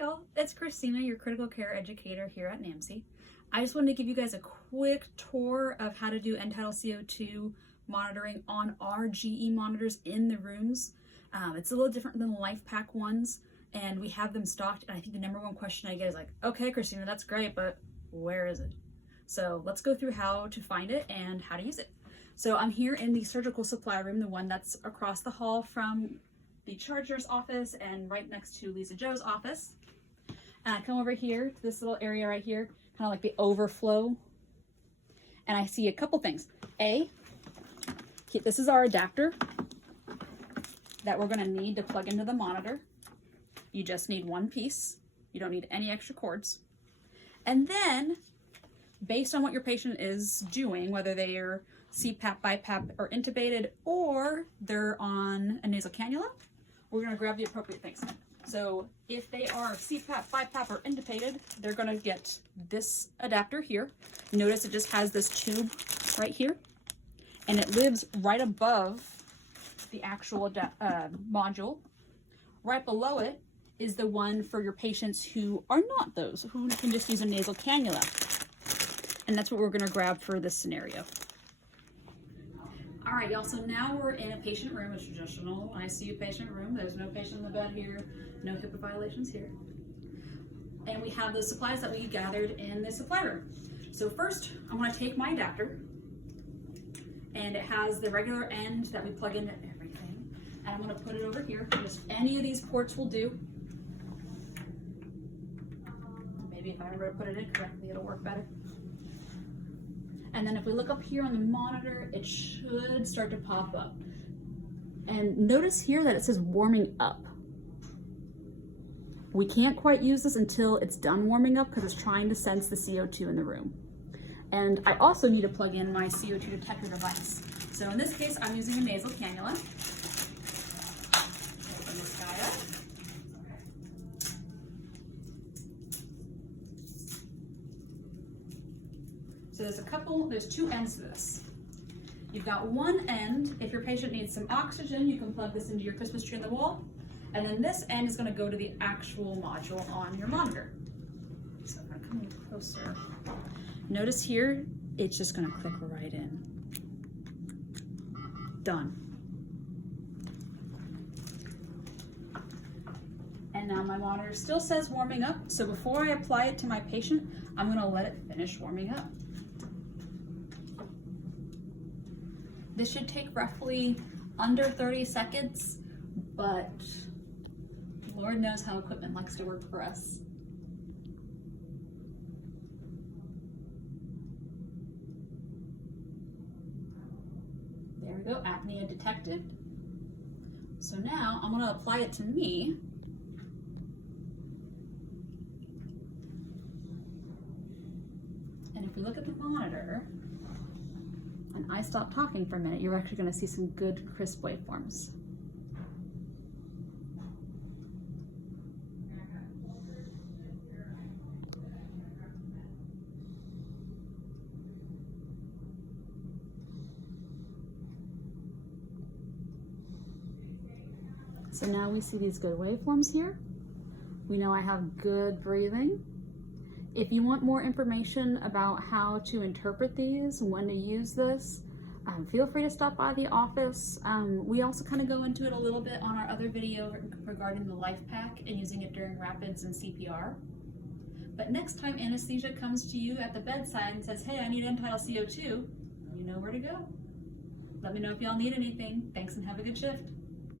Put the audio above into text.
y'all, it's Christina, your critical care educator here at NAMC. I just wanted to give you guys a quick tour of how to do end-tidal CO2 monitoring on our GE monitors in the rooms. It's a little different than the LifePak ones, and we have them stocked. And I think the number one question I get is like, okay, Christina, that's great, but where is it? So let's go through how to find it and how to use it. So I'm here in the surgical supply room, the one that's across the hall from the charger's office and right next to Lisa Joe's office. And I come over here to this little area right here, kind of like the overflow. And I see a couple things. This is our adapter that we're going to need to plug into the monitor. You just need one piece. You don't need any extra cords. And then, based on what your patient is doing, whether they are CPAP, BiPAP, or intubated, or they're on a nasal cannula, we're going to grab the appropriate things. So if they are CPAP, BiPAP, or intubated, they're going to get this adapter here. Notice it just has this tube right here, and it lives right above the actual module. Right below it is the one for your patients who are not those, who can just use a nasal cannula. And that's what we're going to grab for this scenario. All right, y'all, so now we're in a patient room, a traditional ICU patient room. There's no patient in the bed here, no HIPAA violations here. And we have the supplies that we gathered in the supply room. So first, I'm gonna take my adapter, and it has the regular end that we plug into everything. And I'm gonna put it over here. Just any of these ports will do. Maybe if I remember to put it in correctly, it'll work better. And then if we look up here on the monitor, it should start to pop up. And notice here that it says warming up. We can't quite use this until it's done warming up because it's trying to sense the CO2 in the room. And I also need to plug in my CO2 detector device. So in this case, I'm using a nasal cannula. Open this guy up. So there's two ends to this. You've got one end, if your patient needs some oxygen, you can plug this into your Christmas tree on the wall. And then this end is gonna go to the actual module on your monitor. So I'm gonna come in closer. Notice here, it's just gonna click right in. Done. And now my monitor still says warming up. So before I apply it to my patient, I'm gonna let it finish warming up. This should take roughly under 30 seconds, but Lord knows how equipment likes to work for us. There we go, apnea detected. So now I'm gonna apply it to me. And if we look at the monitor, and I stop talking for a minute, you're actually going to see some good crisp waveforms. So now we see these good waveforms here. We know I have good breathing. If you want more information about how to interpret these, when to use this, feel free to stop by the office. We also kind of go into it a little bit on our other video regarding the LifePak and using it during rapids and CPR. But next time anesthesia comes to you at the bedside and says, hey, I need end-tidal CO2, you know where to go. Let me know if y'all need anything. Thanks and have a good shift.